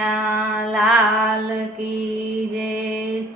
કનૈયા લાલ કી જય।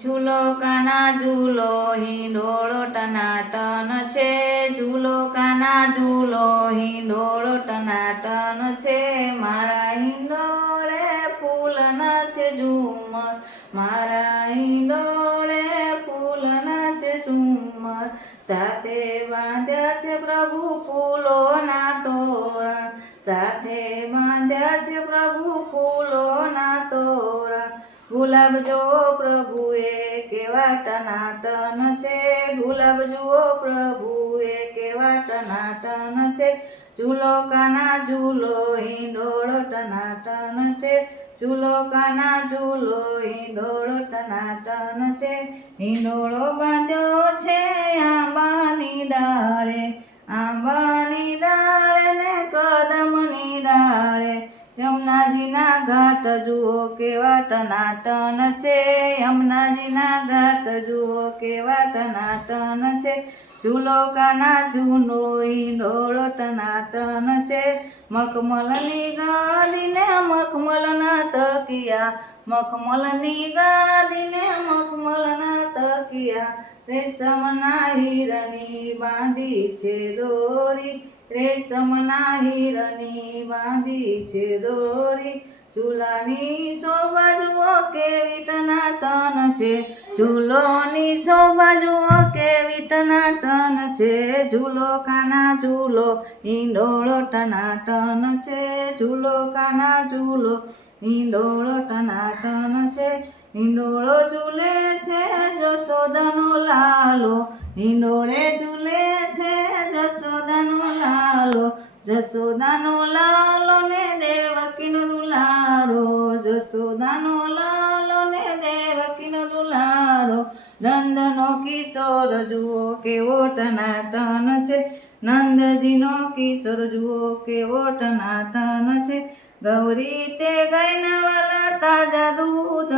ઝૂલો કાના ઝૂલો હિંડોળો ટનાટન છે, ઝૂલો કાના ઝૂલો હિંડોળો ટનાટન છે। મારા હિંડોળે ફૂલના છે ઝુમ્મર, મારા હિંડોળે ફૂલના છે ઝુમ્મર। સાથે બાંધ્યા છે પ્રભુ ફૂલોના તોરણ, સાથે બાંધ્યા છે પ્રભુ ફૂલોના તોરણ। ગુલાબ જુઓ પ્રભુએ કેવા ટનાટન છે, ગુલાબ જુઓ પ્રભુએ કેવા ટનાટન છે। ઝૂલો કાના ઝૂલો હિંડોળો ટનાટન છે, ઝૂલો કાના ઝૂલો હિંડોળો ટનાટન છે। હિંડોળો બાંધ્યો છે આંબાની ડાળે, આંબાની ડાળે ને કદમની ડાળે। યમુનાજીના ઘાટ જુઓ કેવા ટનાટન છે, યમુનાજીના ઘાટ જુઓ કેવા ટનાટન છે। ઝૂલો કાના ઝૂલો હિંડોળો ટનાટન છે। મખમલની ગાદીને મખમલના તકિયા, મખમલની ગાદીને મખમલના તકિયા। રેશમના હીરની બાંધી છે દોરી, રેશમના હીરની બાંધી છે દોરી। ઝૂલાની શોભા જુઓ કેવી ટનાટન છે, ઝૂલોની શોભા જુઓ કેવી ટનાટન છે। ઝૂલો કાના ઝૂલો હિંડોળો ટનાટન છે, ઝૂલો કાના ઝૂલો હિંડોળો ટનાટન છે। હિંડોળો ઝૂલે છે જશોદાનો લાલો, હિંડોળે ઝૂલે છે જશોદાનો લાલો। જશોદાનો લાલો ને દેવકીનો દુલારો, જશોદાનો લાલો ને દેવકીનો દુલારો। નંદનો કિશોર જુઓ કેવો ટનાટન છે, નંદજીનો કિશોર જુઓ કેવો ટનાટન છે। ગૌરી તે ગાયના વાલા તાજા દૂધ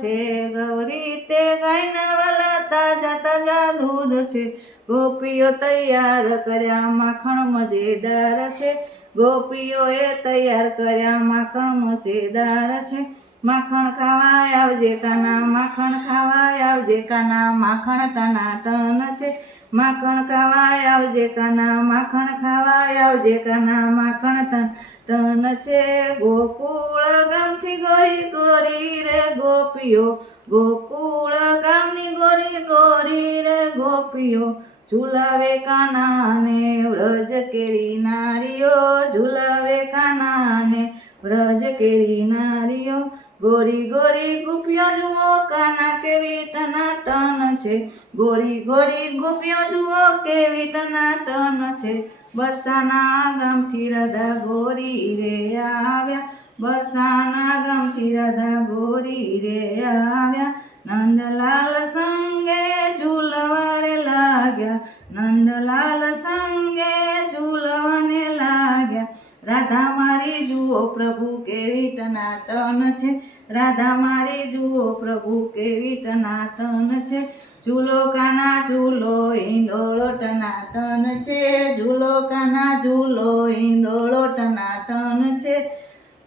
છે, ગૌરી તે ગાયના વાલા તાજા તાજા દૂધ છે। ગોપીઓ તૈયાર કર્યા માખણ મજેદાર છે, ગોપીઓએ તૈયાર કર્યા માખણ મજેદાર છે। માખણ ખાવા આવજે કાના, માખણ ખાવા આવજે કાના, માખણ ટનાટન છે, માખણ ખાવા આવજે કાના, માખણ ખાવા આવજે કાના, માખણ ટનાટન છે। ગોકુળ ગામથી ગોરી ગોરી રે ગોપીઓ, ગોકુળ ગામની ગોરી ગોરી રે ગોપીઓ। ઝુલાવે કાનાને વ્રજ કેરી નારીઓ, ઝુલાવે કાનાને વ્રજ કેરી નારીઓ। ગોરી ગોરી ગોપીઓ જુઓ કાના કેવી ટનાટન છે, ગોરી ગોરી ગોપીઓ જુઓ કેવી ટનાટન છે। બરસાના ગામથી રાધા ગોરી રે આવ્યા, બરસાના ગામથી રાધા ગોરી રે આવ્યા। નંદલાલ સંગે ઝૂલવારે લાગ્યા, નંદલાલ સંગે ઝૂલવાને લાગ્યા। રાધા મારી જુઓ પ્રભુ કેવી ટનાટન છે, રાધા મારી જુઓ પ્રભુ કેવી ટનાટન છે। ઝૂલો કાના ઝૂલો હિંડોળો ટનાટન છે, ઝૂલો કાના ઝૂલો હિંડોળો ટનાટન છે।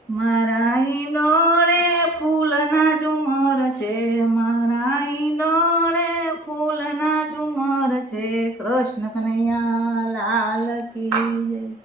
મારા હિંડોળે ફૂલના ઝુમર છે, મારા હિંડોળે ફૂલના ઝુમર છે। કૃષ્ણ કનૈયા લાલ કી જય।